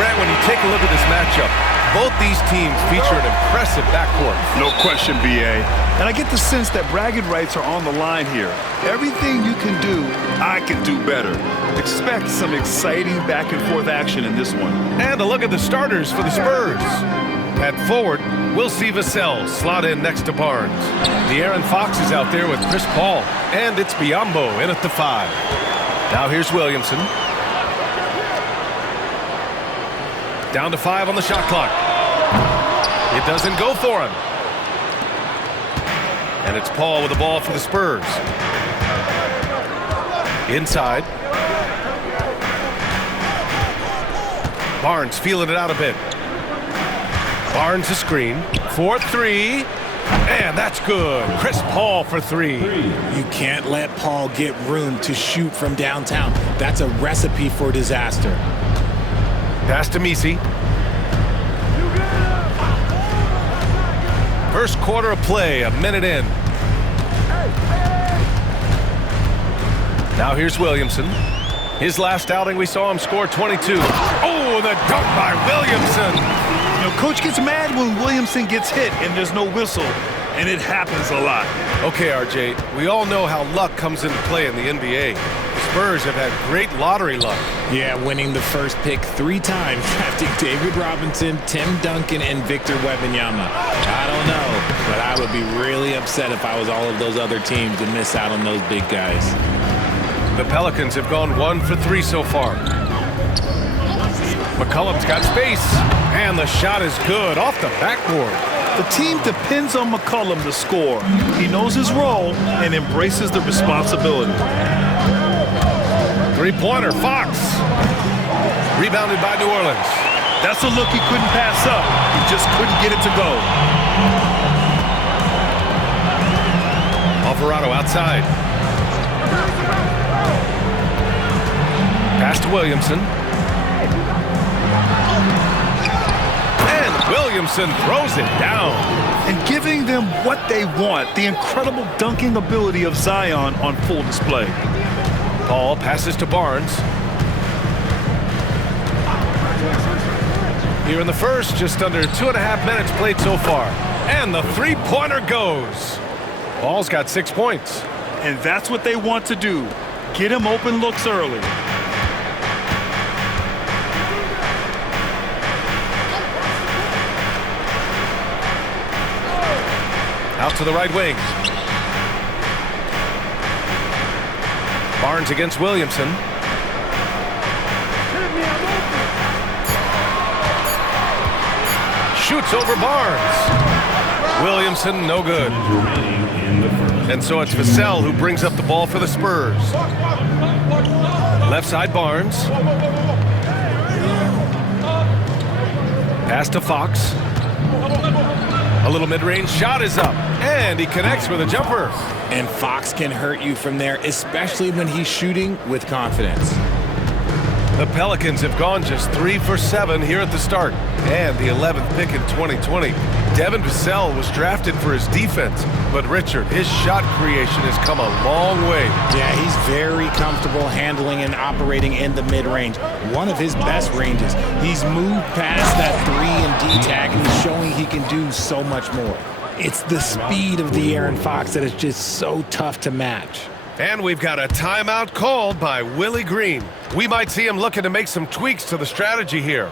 Grant, when you take a look at this matchup, both these teams feature an impressive backcourt. No question, B.A. And I get the sense that bragging rights are on the line here. Everything you can do, I can do better. Expect some exciting back-and-forth action in this one. And a look at the starters for the Spurs. At forward, we'll see Vassell slot in next to Barnes. De'Aaron Fox is out there with Chris Paul. And it's Biyombo in at the 5. Now here's Williamson. Down to 5 on the shot clock. It doesn't go for him. And it's Paul with the ball for the Spurs. Inside. Barnes feeling it out a bit. Barnes a screen. 4-3. And that's good. Chris Paul for 3. You can't let Paul get room to shoot from downtown. That's a recipe for disaster. Pass to Misi. First quarter of play, a minute in. Now here's Williamson. His last outing, we saw him score 22. Oh, the dunk by Williamson. You know, Coach gets mad when Williamson gets hit and there's no whistle, and it happens a lot. Okay, RJ, we all know how luck comes into play in the NBA. The Spurs have had great lottery luck. Yeah, winning the first pick 3 times, drafting David Robinson, Tim Duncan, and Victor Wembanyama. I don't know, but I would be really upset if I was all of those other teams to miss out on those big guys. The Pelicans have gone 1 for 3 so far. McCollum's got space, and the shot is good off the backboard. The team depends on McCollum to score. He knows his role and embraces the responsibility. Three-pointer, Fox. Rebounded by New Orleans. That's a look he couldn't pass up. He just couldn't get it to go. Alvarado outside. Pass to Williamson. And Williamson throws it down. And giving them what they want, the incredible dunking ability of Zion on full display. Paul passes to Barnes. Here in the first, just under 2.5 minutes played so far. And the three-pointer goes. Paul's got 6 points. And that's what they want to do. Get him open looks early. Out to the right wing. Barnes against Williamson. Shoots over Barnes. Williamson, no good. And so it's Vassell who brings up the ball for the Spurs. Left side, Barnes. Pass to Fox. A little mid-range shot is up, and he connects with a jumper. And Fox can hurt you from there, especially when he's shooting with confidence. The Pelicans have gone just 3 for 7 here at the start, and the 11th pick in 2020. Devin Vassell was drafted for his defense, but Richard, his shot creation has come a long way. Yeah, he's very comfortable handling and operating in the mid-range. One of his best ranges. He's moved past that 3 and D tag and he's showing he can do so much more. It's the speed of De'Aaron Fox that is just so tough to match. And we've got a timeout called by Willie Green. We might see him looking to make some tweaks to the strategy here.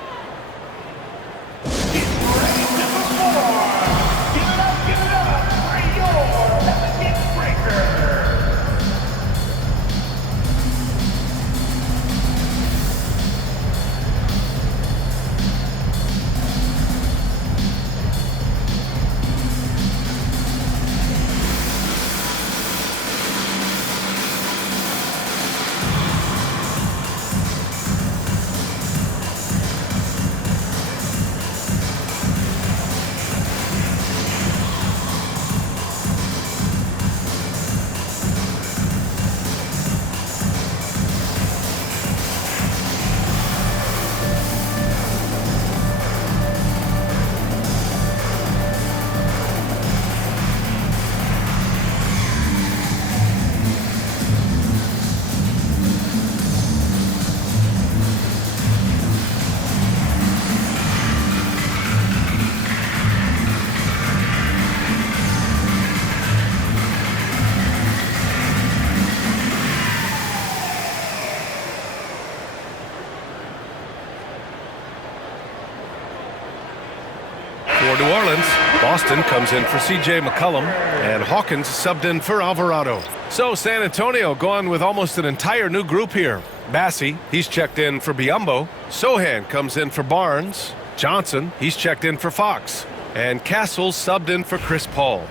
New Orleans, Boston comes in for C.J. McCollum, and Hawkins subbed in for Alvarado. So San Antonio going with almost an entire new group here. Bassie, he's checked in for Biyombo. Sohan comes in for Barnes. Johnson, he's checked in for Fox. And Castle subbed in for Chris Paul.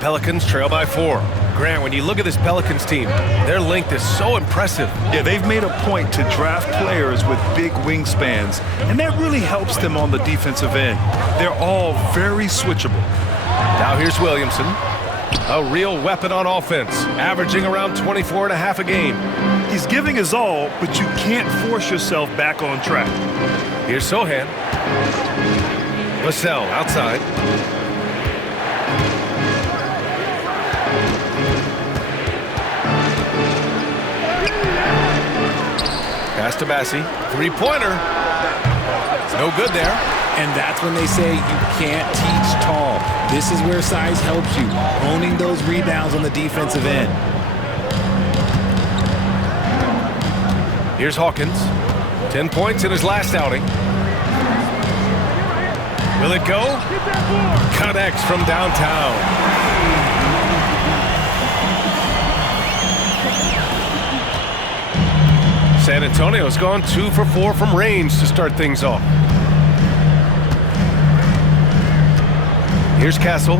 Pelicans trail by 4. Grant, when you look at this Pelicans team, their length is so impressive. Yeah, they've made a point to draft players with big wingspans, and that really helps them on the defensive end. They're all very switchable. Now here's Williamson, a real weapon on offense, averaging around 24.5 a game. He's giving his all, but you can't force yourself back on track. Here's Sohan. Vassell outside. Pass to Bassie. Three-pointer. No good there. And that's when they say you can't teach tall. This is where size helps you, owning those rebounds on the defensive end. Here's Hawkins. 10 points in his last outing. Will it go? Connects from downtown. San Antonio's gone 2 for 4 from range to start things off. Here's Castle.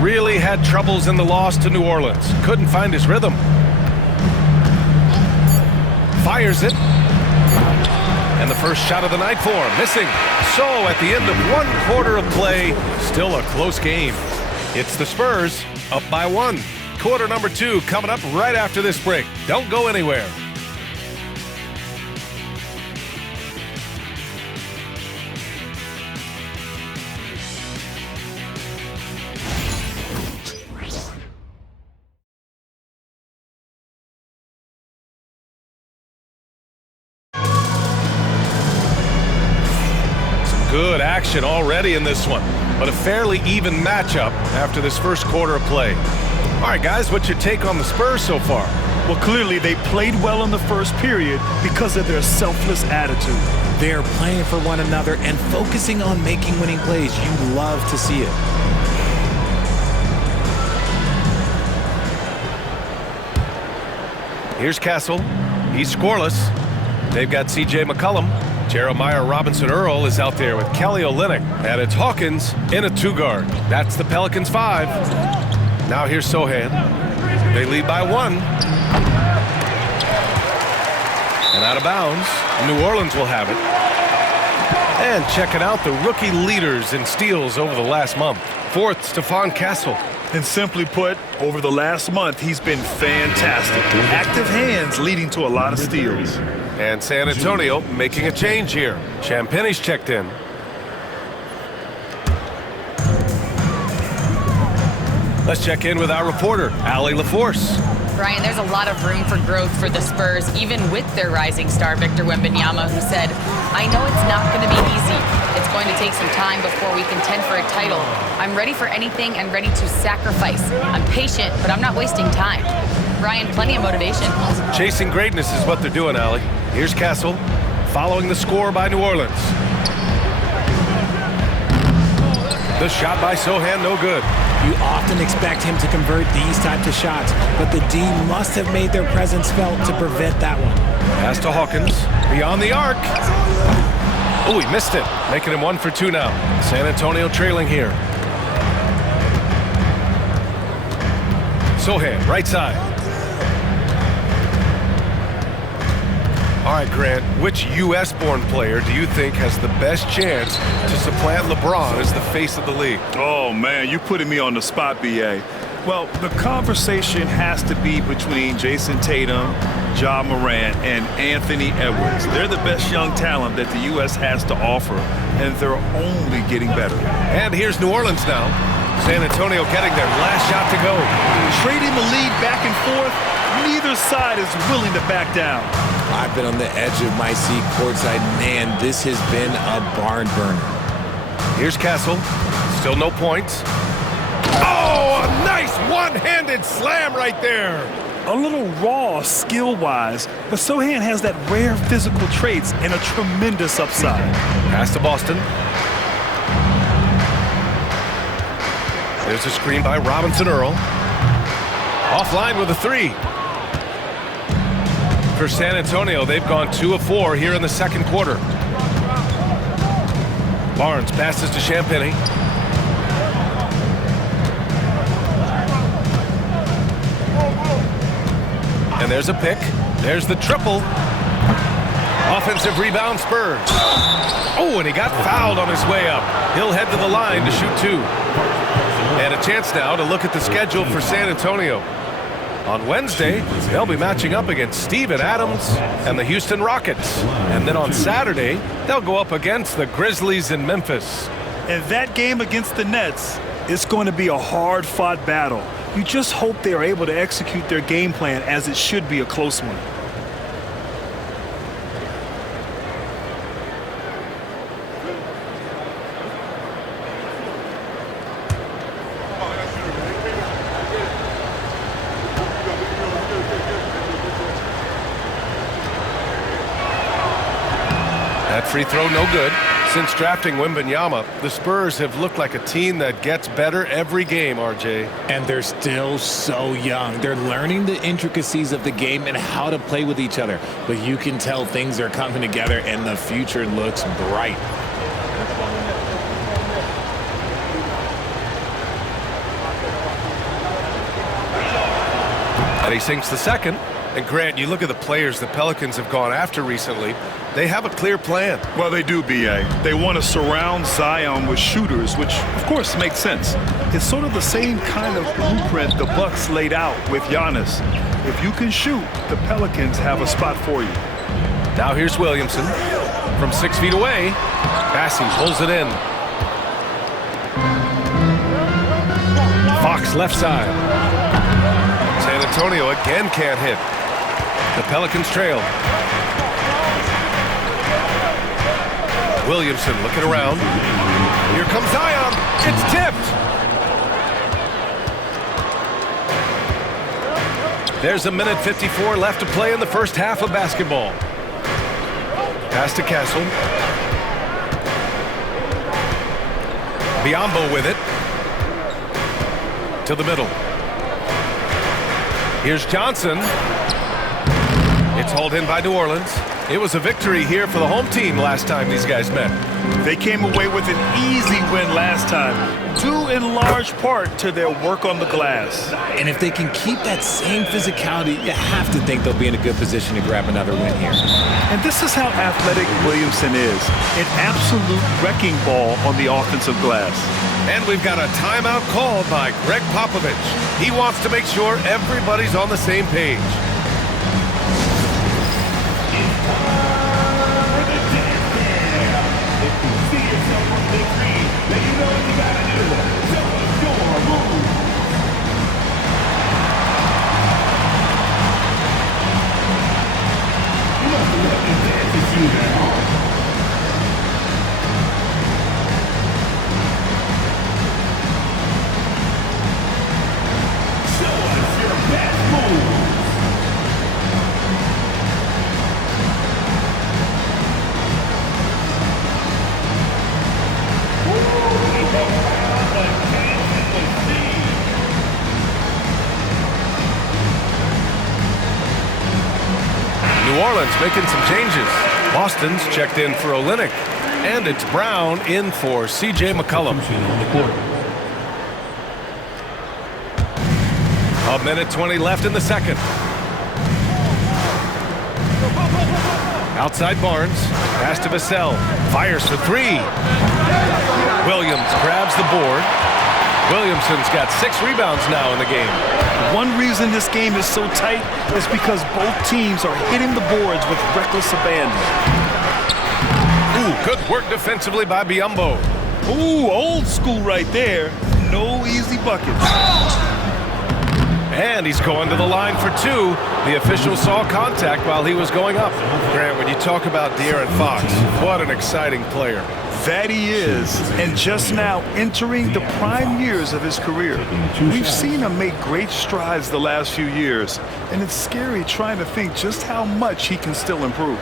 Really had troubles in the loss to New Orleans. Couldn't find his rhythm. Fires it. And the first shot of the night for him, missing. So at the end of 1 quarter of play, still a close game. It's the Spurs up by 1. Quarter number 2 coming up right after this break. Don't go anywhere. Good action already in this one, but a fairly even matchup after this first quarter of play. All right, guys, what's your take on the Spurs so far? Well, clearly they played well in the first period because of their selfless attitude. They're playing for one another and focusing on making winning plays. You love to see it. Here's Castle. He's scoreless. They've got C.J. McCollum. Jeremiah Robinson-Earl is out there with Kelly Olynyk. And it's Hawkins in a 2-guard. That's the Pelicans 5. Now here's Sohan. They lead by 1. And out of bounds. New Orleans will have it. And checking out the rookie leaders in steals over the last month. 4th, Stephon Castle. And simply put, over the last month, he's been fantastic. Active hands leading to a lot of steals. And San Antonio making a change here. Champagne's checked in. Let's check in with our reporter, Allie LaForce. Brian, there's a lot of room for growth for the Spurs, even with their rising star, Victor Wembanyama, who said, I know it's not going to be easy. It's going to take some time before we contend for a title. I'm ready for anything and ready to sacrifice. I'm patient, but I'm not wasting time. Brian, plenty of motivation. Chasing greatness is what they're doing, Allie. Here's Castle, following the score by New Orleans. The shot by Sohan, no good. You often expect him to convert these types of shots, but the D must have made their presence felt to prevent that one. Pass to Hawkins, beyond the arc. Oh, he missed it, making him 1 for 2 now. San Antonio trailing here. Sohan, right side. All right, Grant, which U.S.-born player do you think has the best chance to supplant LeBron as the face of the league? Oh, man, you're putting me on the spot, B.A. Well, the conversation has to be between Jason Tatum, Ja Morant, and Anthony Edwards. They're the best young talent that the U.S. has to offer, and they're only getting better. And here's New Orleans now. San Antonio getting their last shot to go. Trading the lead back and forth, neither side is willing to back down. I've been on the edge of my seat courtside. Man, this has been a barn burner. Here's Castle. Still no points. Oh, a nice one-handed slam right there. a little raw skill-wise, but Sochan has that rare physical traits and a tremendous upside. Pass to Boston. There's a screen by Robinson Earl. Offline with a three. For San Antonio, they've gone 2 of 4 here in the second quarter. Barnes passes to Champagny. And there's a pick. There's the triple. Offensive rebound, Spurs. Oh, and he got fouled on his way up. He'll head to the line to shoot 2. And a chance now to look at the schedule for San Antonio. On Wednesday, they'll be matching up against Steven Adams and the Houston Rockets. And then on Saturday, they'll go up against the Grizzlies in Memphis. And that game against the Nets is going to be a hard-fought battle. You just hope they are able to execute their game plan, as it should be a close one. That free throw no good. Since drafting Wembanyama, the Spurs have looked like a team that gets better every game, RJ. And they're still so young. They're learning the intricacies of the game and how to play with each other. But you can tell things are coming together and the future looks bright. And he sinks the second. And Grant, you look at the players the Pelicans have gone after recently, they have a clear plan. Well, they do, B.A. They want to surround Zion with shooters, which, of course, makes sense. It's sort of the same kind of blueprint the Bucks laid out with Giannis. If you can shoot, the Pelicans have a spot for you. Now here's Williamson from 6 feet away. Bassey pulls it in. Fox left side. San Antonio again can't hit. The Pelicans trail. Williamson looking around. Here comes Zion. It's tipped. There's a minute 54 left to play in the first half of basketball. Pass to Castle. Biyombo with it. To the middle. Here's Johnson. It's hauled in by New Orleans. It was a victory here for the home team last time these guys met. They came away with an easy win last time, due in large part to their work on the glass. And if they can keep that same physicality, you have to think they'll be in a good position to grab another win here. And this is how athletic Williamson is, an absolute wrecking ball on the offensive glass. And we've got a timeout called by Greg Popovich. He wants to make sure everybody's on the same page. New Orleans making some changes. Boston's checked in for Olynyk. And it's Brown in for C.J. McCollum. A minute 20 left in the second. Outside Barnes. Pass to Vassell. Fires for 3. Williams grabs the board. Williamson's got 6 rebounds now in the game. One reason this game is so tight is because both teams are hitting the boards with reckless abandon. Ooh, good work defensively by Biyombo. Ooh, old school right there. No easy buckets. And he's going to the line for two. The official saw contact while he was going up. Grant, when you talk about De'Aaron Fox, what an exciting player. That he is, and just now entering the prime years of his career. We've seen him make great strides the last few years, and it's scary trying to think just how much he can still improve.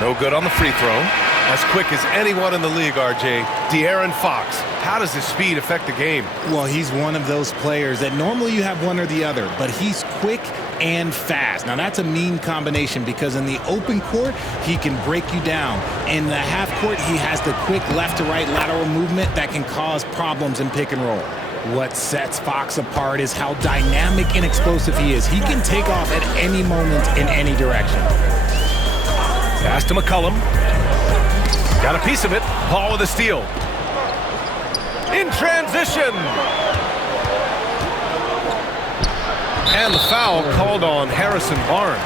No good on the free throw. As quick as anyone in the league, RJ. De'Aaron Fox. How does his speed affect the game? Well, he's one of those players that normally you have one or the other, but he's quick and fast. Now, that's a mean combination because in the open court, he can break you down. In the half court, he has the quick left-to-right lateral movement that can cause problems in pick and roll. What sets Fox apart is how dynamic and explosive he is. He can take off at any moment in any direction. Pass to McCollum. Got a piece of it. Paul with a steal. In transition. And the foul called on Harrison Barnes.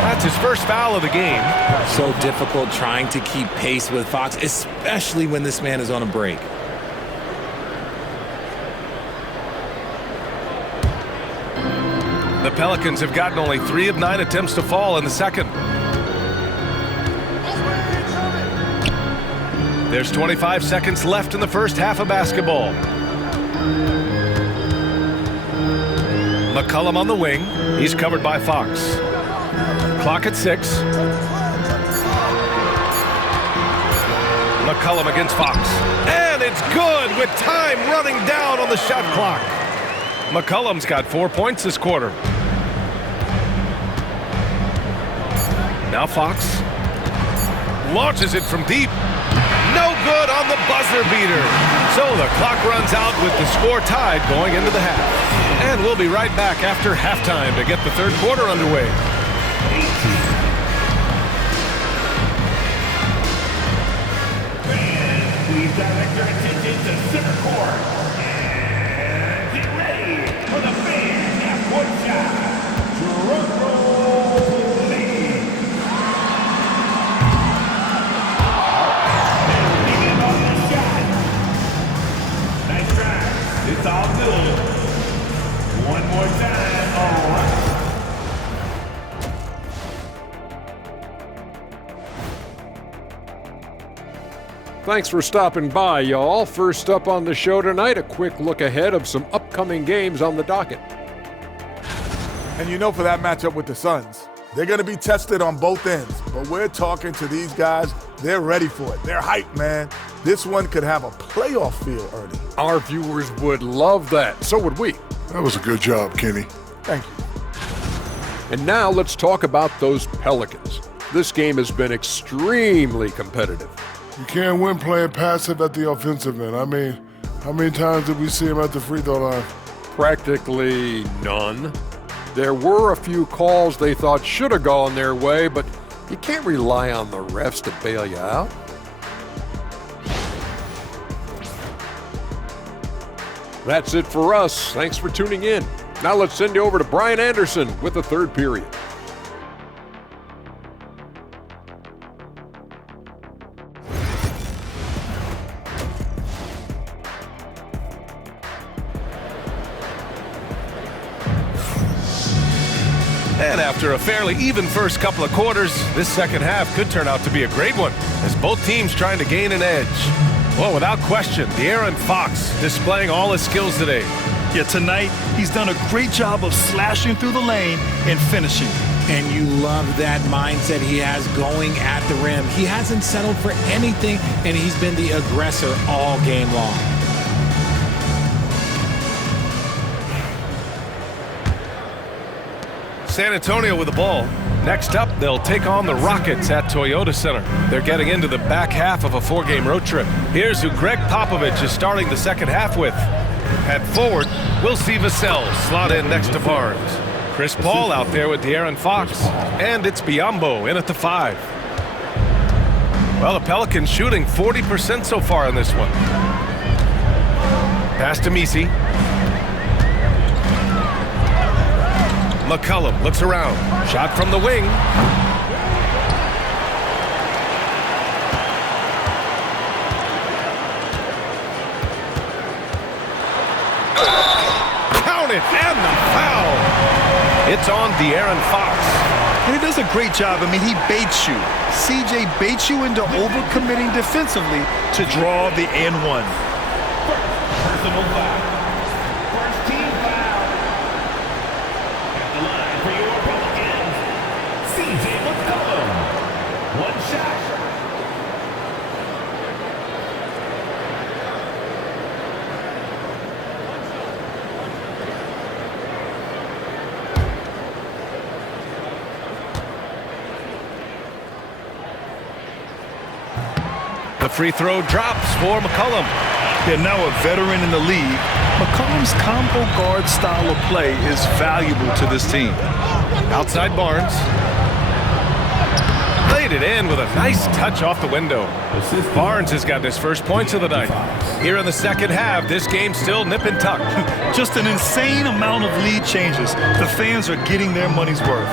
That's his first foul of the game. So difficult trying to keep pace with Fox, especially when this man is on a break. The Pelicans have gotten only 3 of 9 attempts to fall in the second. There's 25 seconds left in the first half of basketball. McCollum on the wing. He's covered by Fox. Clock at 6. McCollum against Fox. And it's good with time running down on the shot clock. McCollum's got 4 points this quarter. Now Fox launches it from deep. No good on the buzzer beater. So the clock runs out with the score tied going into the half. And we'll be right back after halftime to get the third quarter underway. Please direct your attention to center court. And get ready for the big half-court shot. Drum roll, please. Nice try. It's all good. One more time. All right. Thanks for stopping by, y'all. First up on the show tonight, a quick look ahead of some upcoming games on the docket. And you know, for that matchup with the Suns, they're going to be tested on both ends. But we're talking to these guys. They're ready for it. They're hyped, man. This one could have a playoff feel, Ernie. Our viewers would love that. So would we. That was a good job, Kenny. Thank you. And now let's talk about those Pelicans. This game has been extremely competitive. You can't win playing passive at the offensive end. I mean, how many times did we see him at the free throw line? Practically none. There were a few calls they thought should have gone their way, but you can't rely on the refs to bail you out. That's it for us. Thanks for tuning in. Now let's send you over to Brian Anderson with the third period. And after a fairly even first couple of quarters, this second half could turn out to be a great one, as both teams trying to gain an edge. Well, without question, De'Aaron Fox displaying all his skills today. Yeah, tonight he's done a great job of slashing through the lane and finishing. And you love that mindset he has going at the rim. He hasn't settled for anything, and he's been the aggressor all game long. San Antonio with the ball. Next up, they'll take on the Rockets at Toyota Center. They're getting into the back half of a 4-game road trip. Here's who Greg Popovich is starting the second half with. At forward, we'll see Vassell slot in next to Barnes. Chris Paul out there with De'Aaron Fox. And it's Biyombo in at the 5. Well, the Pelicans shooting 40% so far in this one. Pass to Misi. McCollum looks around. Shot from the wing. it, and the foul. It's on De'Aaron Fox. And he does a great job. I mean, he baits you. CJ baits you into overcommitting defensively to draw the and one. Personal foul. First team foul. At the line for your Pelicans, CJ McCollum. One shot. The free throw drops for McCollum. Yeah, now a veteran in the league, McCollum's combo guard style of play is valuable to this team. Outside Barnes. Laid it in with a nice touch off the window. Barnes has gotten his first points of the night. Here in the second half, this game's still nip and tuck. Just an insane amount of lead changes. The fans are getting their money's worth.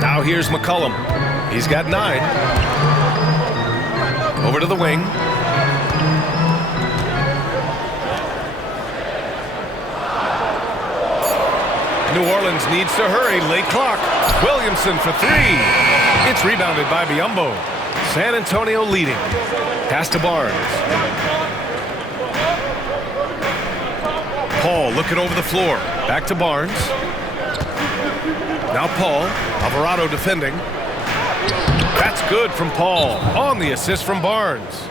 Now here's McCollum. He's got 9. Over to the wing. New Orleans needs to hurry. Late clock. Williamson for 3. It's rebounded by Biyombo. San Antonio leading. Pass to Barnes. Paul looking over the floor. Back to Barnes. Now Paul. Alvarado defending. That's good from Paul. On the assist from Barnes.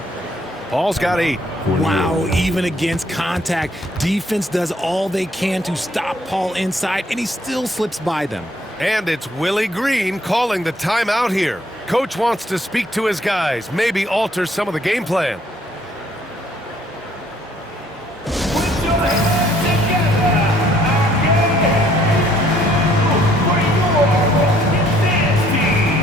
Paul's got 8. Wow, even against contact, defense does all they can to stop Paul inside, and he still slips by them. And it's Willie Green calling the timeout here. Coach wants to speak to his guys, maybe alter some of the game plan. Put your hands together. For your dance team.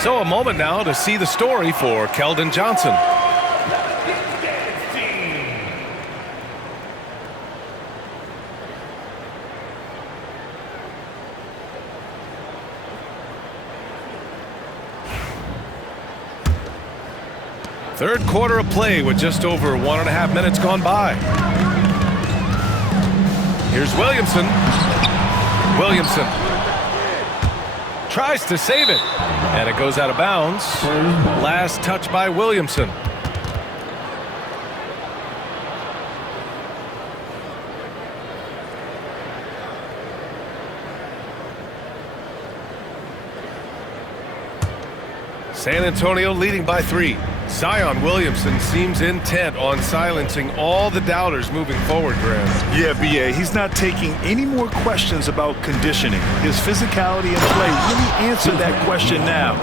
So a moment now to see the story for Keldon Johnson. Third quarter of play with just over 1.5 minutes gone by. Here's Williamson. Williamson tries to save it, and it goes out of bounds. Last touch by Williamson. San Antonio leading by 3. Zion Williamson seems intent on silencing all the doubters moving forward, Graham. Yeah, B.A., he's not taking any more questions about conditioning. His physicality and play really answer that question now.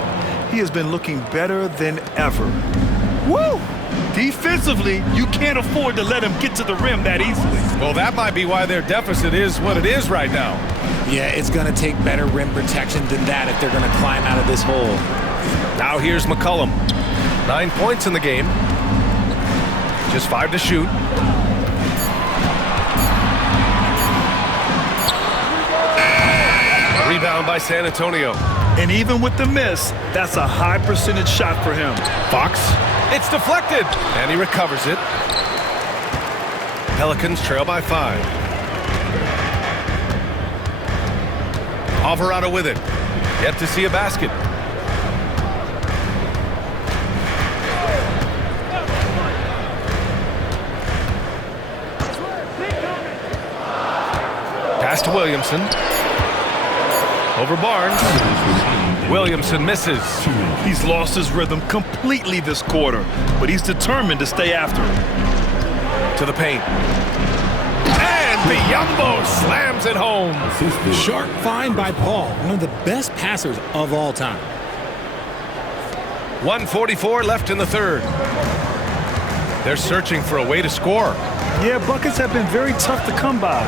He has been looking better than ever. Woo! Defensively, you can't afford to let him get to the rim that easily. Well, that might be why their deficit is what it is right now. Yeah, it's going to take better rim protection than that if they're going to climb out of this hole. Now here's McCollum. 9 points in the game. Just 5 to shoot. Rebound by San Antonio. And even with the miss, that's a high percentage shot for him. Fox. It's deflected. And he recovers it. Pelicans trail by 5. Alvarado with it. Yet to see a basket. Pass to Williamson. Over Barnes. Williamson misses. He's lost his rhythm completely this quarter, but he's determined to stay after it. To the paint. And Biyombo slams it home. Sharp find by Paul, one of the best passers of all time. 1:44 left in the third. They're searching for a way to score. Yeah, buckets have been very tough to come by.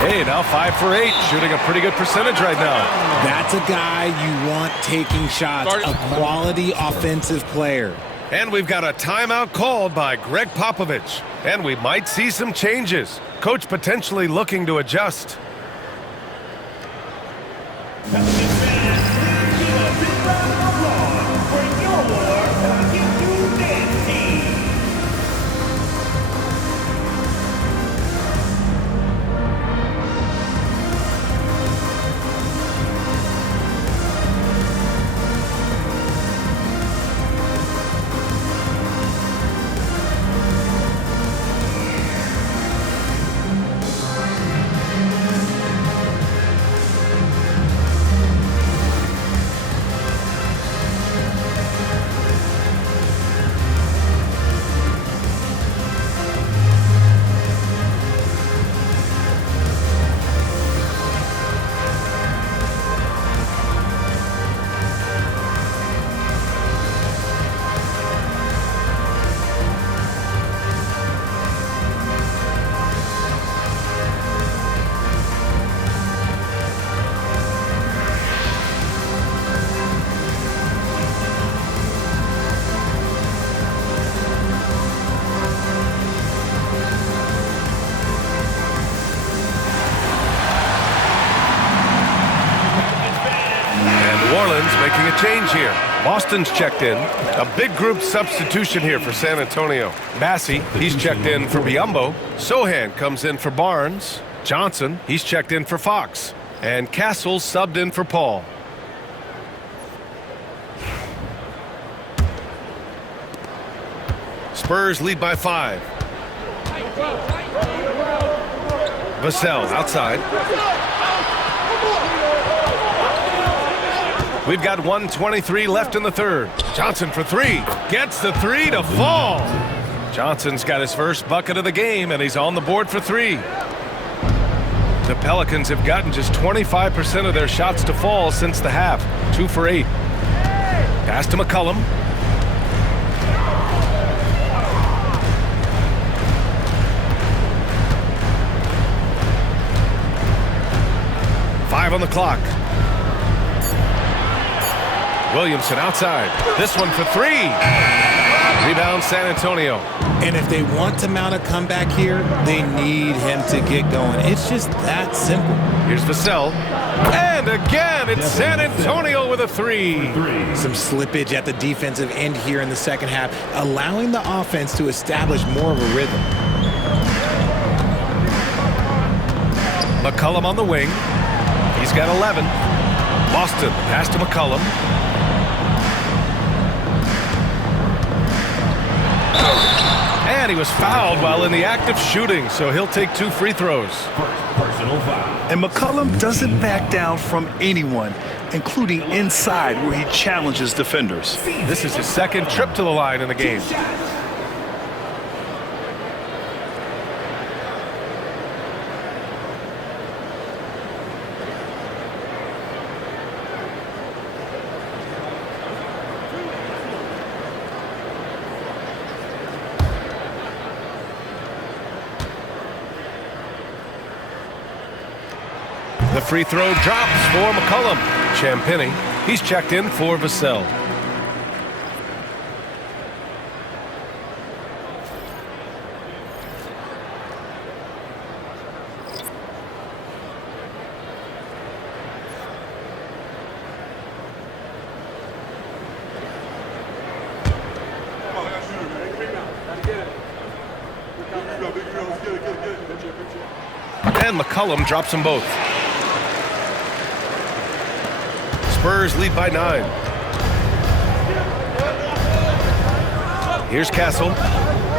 Hey, now 5 for 8, shooting a pretty good percentage right now. That's a guy you want taking shots, a quality offensive player. And we've got a timeout called by Greg Popovich. And we might see some changes. Coach potentially looking to adjust. Making a change here. Boston's checked in. A big group substitution here for San Antonio. Massey, he's checked in for Biyombo. Sohan comes in for Barnes. Johnson, he's checked in for Fox. And Castle subbed in for Paul. Spurs lead by 5. Vassell outside. We've got 1:23 left in the third. Johnson for 3. Gets the 3 to fall. Johnson's got his first bucket of the game, and he's on the board for 3. The Pelicans have gotten just 25% of their shots to fall since the half. 2 for 8. Pass to McCollum. Five on the clock. Williamson outside. This one for 3. Rebound San Antonio. And if they want to mount a comeback here, they need him to get going. It's just that simple. Here's Vassell. And again, it's San Antonio with a 3. Some slippage at the defensive end here in the second half, allowing the offense to establish more of a rhythm. McCollum on the wing. He's got 11. Boston, pass to McCollum. And he was fouled while in the act of shooting, so he'll take 2 free throws. Personal foul. And McCollum doesn't back down from anyone, including inside where he challenges defenders. This is his second trip to the line in the game. The free throw drops for McCollum. Champagny, he's checked in for Vassell. And McCollum drops them both. Spurs lead by 9. Here's Castle.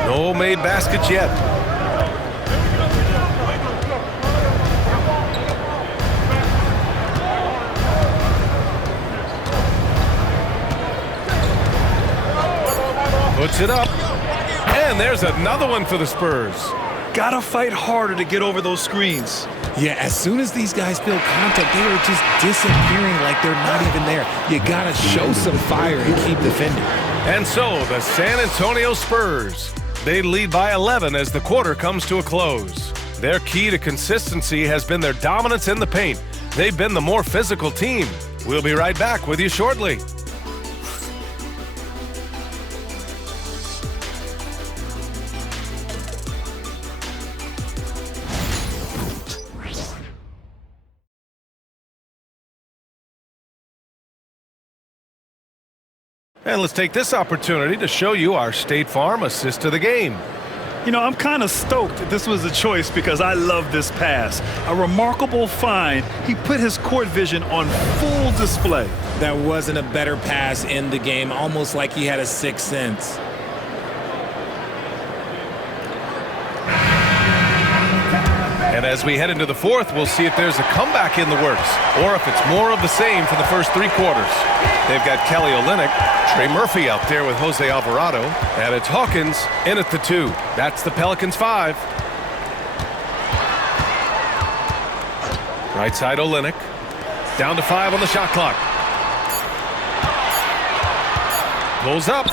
No made baskets yet. Puts it up. And there's another one for the Spurs. Gotta fight harder to get over those screens. Yeah, as soon as these guys feel contact, they are just disappearing like they're not even there. You gotta show some fire and keep defending. And so the San Antonio Spurs, they lead by 11 as the quarter comes to a close. Their key to consistency has been their dominance in the paint. They've been the more physical team. We'll be right back with you shortly. And let's take this opportunity to show you our State Farm assist to the game. You know, I'm kind of stoked that this was a choice because I love this pass. A remarkable find. He put his court vision on full display. That wasn't a better pass in the game, almost like he had a sixth sense. And as we head into the fourth, we'll see if there's a comeback in the works or if it's more of the same for the first three quarters. They've got Kelly Olynyk, Trey Murphy out there with Jose Alvarado, and it's Hawkins in at the 2. That's the Pelicans 5. Right side Olynyk. Down to 5 on the shot clock. Pulls up.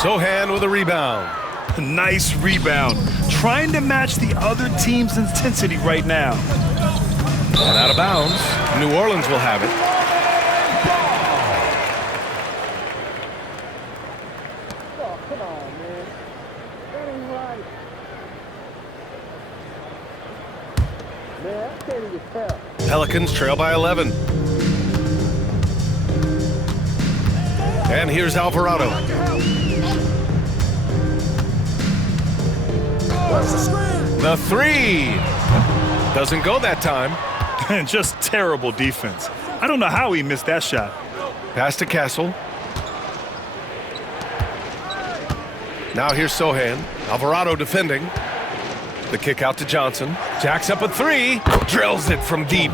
Sohan with a rebound. Nice rebound. Trying to match the other team's intensity right now. And out of bounds. New Orleans will have it. Pelicans trail by 11. And here's Alvarado. The 3. Doesn't go that time. Just terrible defense. I don't know how he missed that shot. Pass to Castle. Now here's Sohan. Alvarado defending. The kick out to Johnson. Jacks up a 3. Drills it from deep.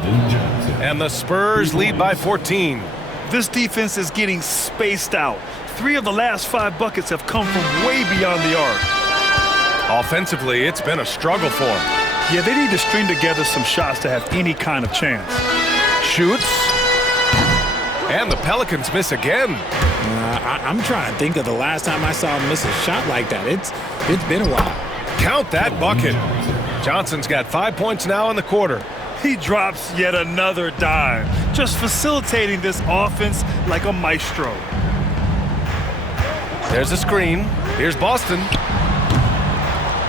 And the Spurs lead by 14. This defense is getting spaced out. 3 of the last 5 buckets have come from way beyond the arc. Offensively, it's been a struggle for them. Yeah, they need to string together some shots to have any kind of chance. Shoots. And the Pelicans miss again. I'm trying to think of the last time I saw him miss a shot like that. It's been a while. Count that bucket. Johnson's got 5 points now in the quarter. He drops yet another dime, just facilitating this offense like a maestro. There's a screen. Here's Boston.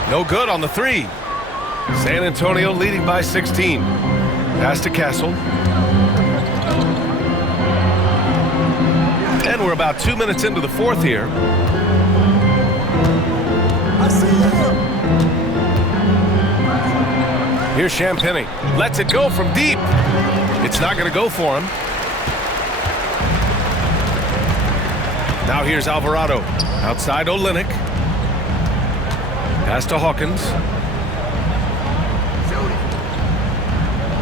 No good on the 3. San Antonio leading by 16. Pass to Castle. And we're about 2 minutes into the fourth here. I see him. Here's Champagnie. Lets it go from deep. It's not going to go for him. Now here's Alvarado. Outside Olynyk. Pass to Hawkins.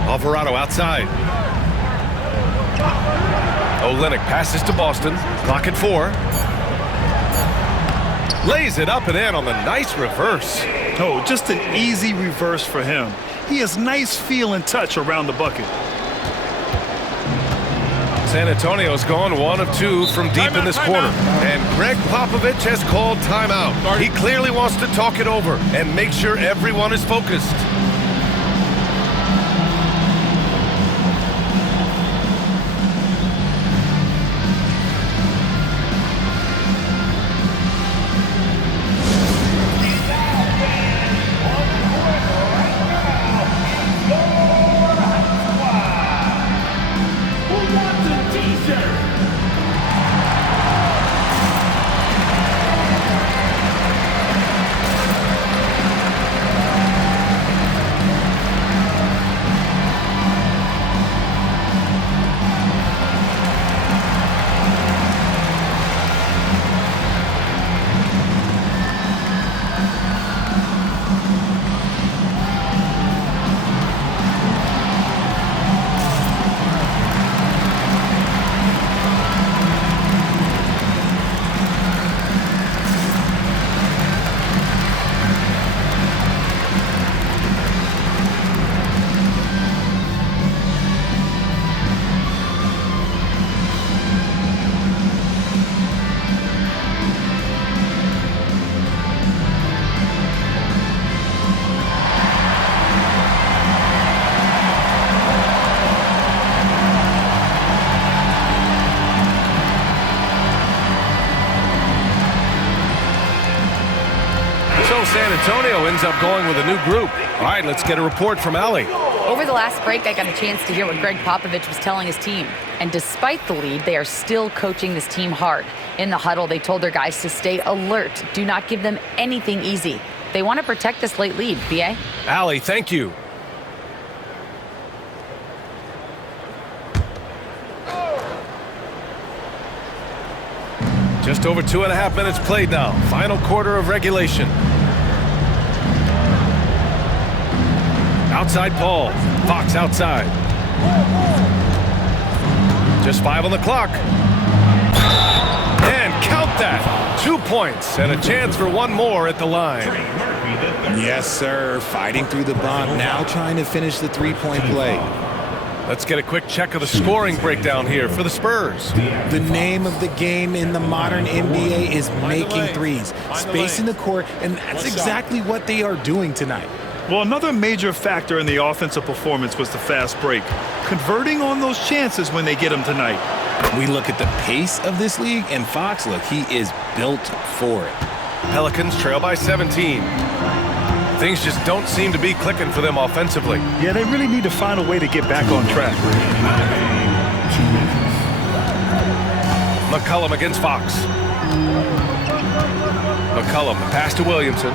Alvarado outside. Olynyk passes to Boston. Clock at 4. Lays it up and in on the nice reverse. Oh, just an easy reverse for him. He has nice feel and touch around the bucket. San Antonio's gone 1 of 2 from deep in this quarter. And Greg Popovich has called timeout. He clearly wants to talk it over and make sure everyone is focused. Toronto ends up going with a new group. All right, let's get a report from Allie. Over the last break, I got a chance to hear what Greg Popovich was telling his team. And despite the lead, they are still coaching this team hard. In the huddle, they told their guys to stay alert. Do not give them anything easy. They want to protect this late lead, B.A. Allie, thank you. Just over 2.5 minutes played now. Final quarter of regulation. Outside Paul. Fox outside. Just 5 on the clock. And count that. 2 points and a chance for one more at the line. Yes, sir. Fighting through the bump. Now trying to finish the three-point play. Let's get a quick check of the scoring breakdown here for the Spurs. The name of the game in the modern NBA is making threes, spacing the court, and that's exactly what they are doing tonight. Well, another major factor in the offensive performance was the fast break. Converting on those chances when they get them tonight. We look at the pace of this league, and Fox, look, he is built for it. Pelicans trail by 17. Things just don't seem to be clicking for them offensively. Yeah, they really need to find a way to get back on track. McCollum against Fox. McCollum, the pass to Williamson.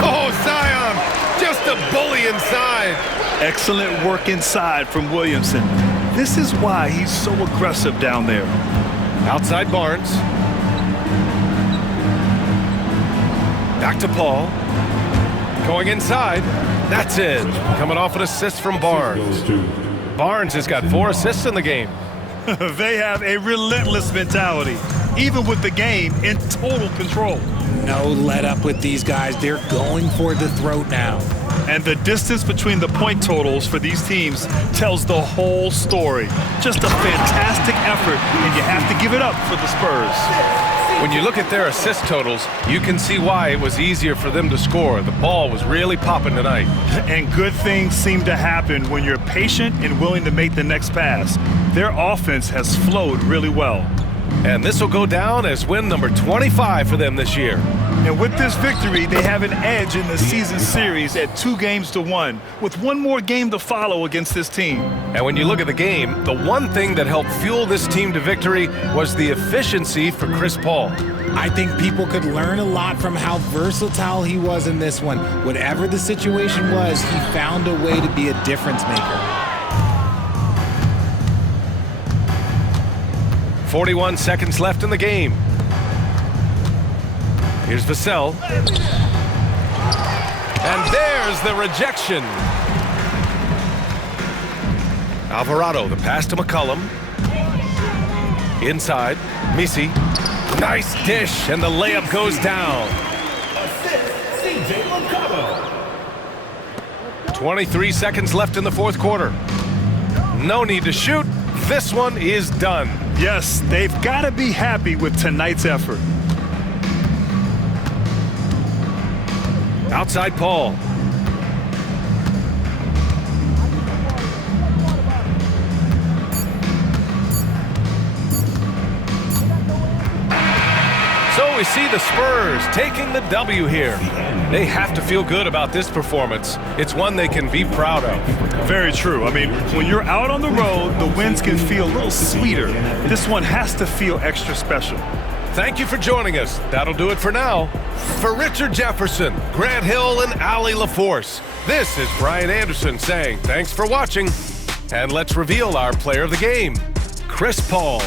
Oh, Zion, just a bully inside. Excellent work inside from Williamson. This is why he's so aggressive down there. Outside Barnes. Back to Paul. Going inside. That's it. Coming off an assist from Barnes. Barnes has got 4 assists in the game. They have a relentless mentality, even with the game in total control. No let up with these guys. They're going for the throat now. And the distance between the point totals for these teams tells the whole story. Just a fantastic effort, and you have to give it up for the Spurs. When you look at their assist totals, you can see why it was easier for them to score. The ball was really popping tonight. And good things seem to happen when you're patient and willing to make the next pass. Their offense has flowed really well. And this will go down as win number 25 for them this year. And with this victory, they have an edge in the season series at 2-1, with one more game to follow against this team. And when you look at the game, the one thing that helped fuel this team to victory was the efficiency for Chris Paul. I think people could learn a lot from how versatile he was in this one. Whatever the situation was, he found a way to be a difference maker. 41 seconds left in the game. Here's Vassell. And there's the rejection. Alvarado, the pass to McCollum. Inside, Misi. Nice dish, and the layup goes down. 23 seconds left in the fourth quarter. No need to shoot. This one is done. Yes, they've got to be happy with tonight's effort. Outside Paul. So we see the Spurs taking the W here. They have to feel good about this performance. It's one they can be proud of. Very true. I mean, when you're out on the road, the wins can feel a little sweeter. This one has to feel extra special. Thank you for joining us. That'll do it for now. For Richard Jefferson, Grant Hill, and Allie LaForce, this is Brian Anderson saying thanks for watching. And let's reveal our player of the game, Chris Paul.